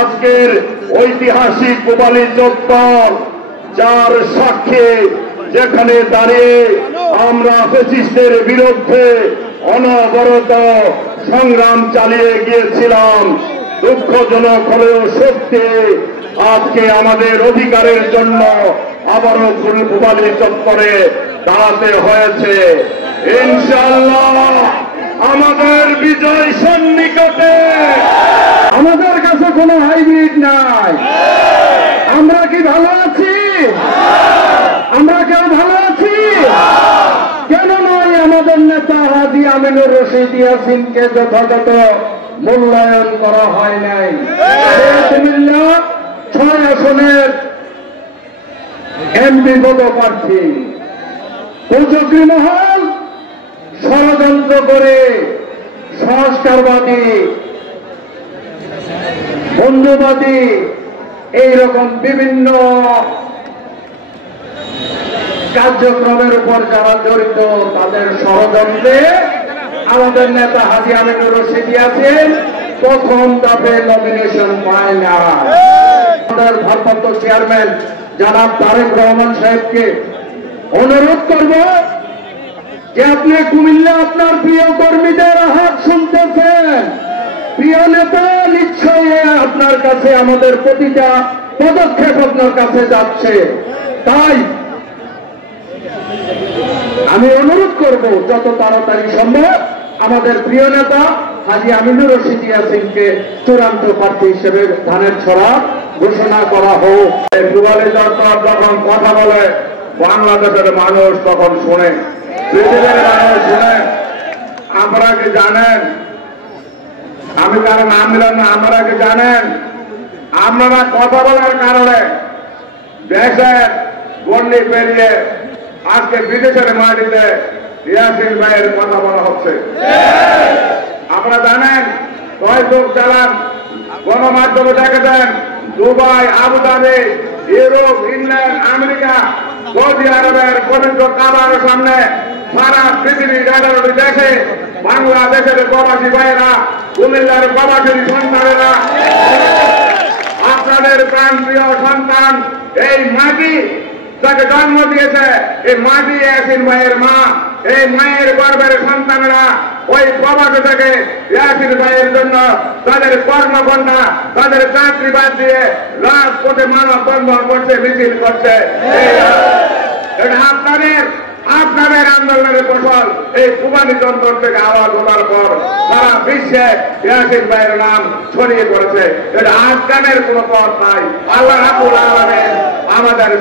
আজকের ঐতিহাসিক পূবালী চত্বর, যার সাক্ষী যেখানে দাঁড়িয়ে আমরা ফ্যাসিস্টের বিরুদ্ধে অনবরত সংগ্রাম চালিয়ে গিয়েছিলাম। দুঃখজনক হলেও সত্যি, আজকে আমাদের অধিকারের জন্য আবারও পূবালী চত্বরে দাঁড়াতে হয়েছে। ইনশাআল্লাহ আমাদের বিজয় সন্নিকটে। আমাদের কাছে কোনো হাইব্রিড নাই। আমরা কি ভালো আছি? আমরা কেউ ভালো আছি? কেন নয়? আমাদের নেতা হাজী আমিনুর রশিদ ইয়াসিনকে যথাযথ মূল্যায়ন করা হয় নাই। কুমিল্লা ৬ আসনের এমপি পদপ্রার্থী উপযোগী মহল ষড়যন্ত্র করে সংস্কারবাদী, বন্ধুবাদী এইরকম বিভিন্ন কার্যক্রমের উপর যারা জড়িত, তাদের ষড়যন্ত্রে আমাদের নেতা হাজী আমিনুর রশিদ ইয়াসিন প্রথম ধাপে নমিনেশন পায় না। আমাদের ভারপ্রাপ্ত চেয়ারম্যান জনাব তারেক রহমান সাহেবকে অনুরোধ করব যে আপনি কুমিল্লা আপনার প্রিয় কর্মীদের হাত শুনতেছেন, প্রিয় নেতা নিশ্চয়ই আপনার কাছে আমাদের প্রতিটা পদক্ষেপ আপনার কাছে যাচ্ছে। তাই আমি অনুরোধ করব যত তাড়াতাড়ি সম্ভব আমাদের প্রিয় নেতা হাজী আমিনুর রশিদ ইয়াসিনকে চূড়ান্ত প্রার্থী হিসেবে ধানের ছড়া ঘোষণা করা হোক। পূবালী চত্বর যখন কথা বলে বাংলাদেশের মানুষ তখন শোনে, পৃথিবীর মানুষ শুনে। আপনারা কি জানেন? আমি কারো নাম দিলাম না। আপনারা কি জানেন? আপনারা কথা বলার কারণে দেশের গণ্ডি পেরিয়ে আজকে বিদেশের মাটিতে ইয়াসিন ভাইয়ের কথা বলা হচ্ছে। আপনারা জানেন? ফেসবুক চালান, গণমাধ্যমে দেখেছেন, Dubai, Abu Dhabi, Europe, England, America, Saudi আরবের পবিত্র কাবার সামনে সারা পৃথিবীর 11টি দেশে বাংলাদেশের প্রবাসী ভাইয়েরা, কুমিল্লার প্রবাসী সন্তানেরা, আপনাদের প্রাণপ্রিয় সন্তান এই মাটি যাকে জন্ম দিয়েছে, এই মাটি ইয়াসিন ভাইয়ের মা, এই মায়ের গর্ভের সন্তানেরা ওই প্রবাসী থেকে ইয়াসিন ভাইয়ের জন্য তাদের কর্মকর্তা, তাদের চাকরি বাদ দিয়ে রাজপথে মানববন্ধন করছে, মিছিল করছে। এটা আপনাদের আন্দোলনের ফসল। এই পূবালী চত্বর থেকে আওয়াজ ওঠার পর সারা বিশ্বে ইয়াসিন ভাইয়ের নাম ছড়িয়ে পড়েছে। এটা আফগানের কোনো পথ নাই। আল্লাহ রাব্বুল আলামিন আমাদের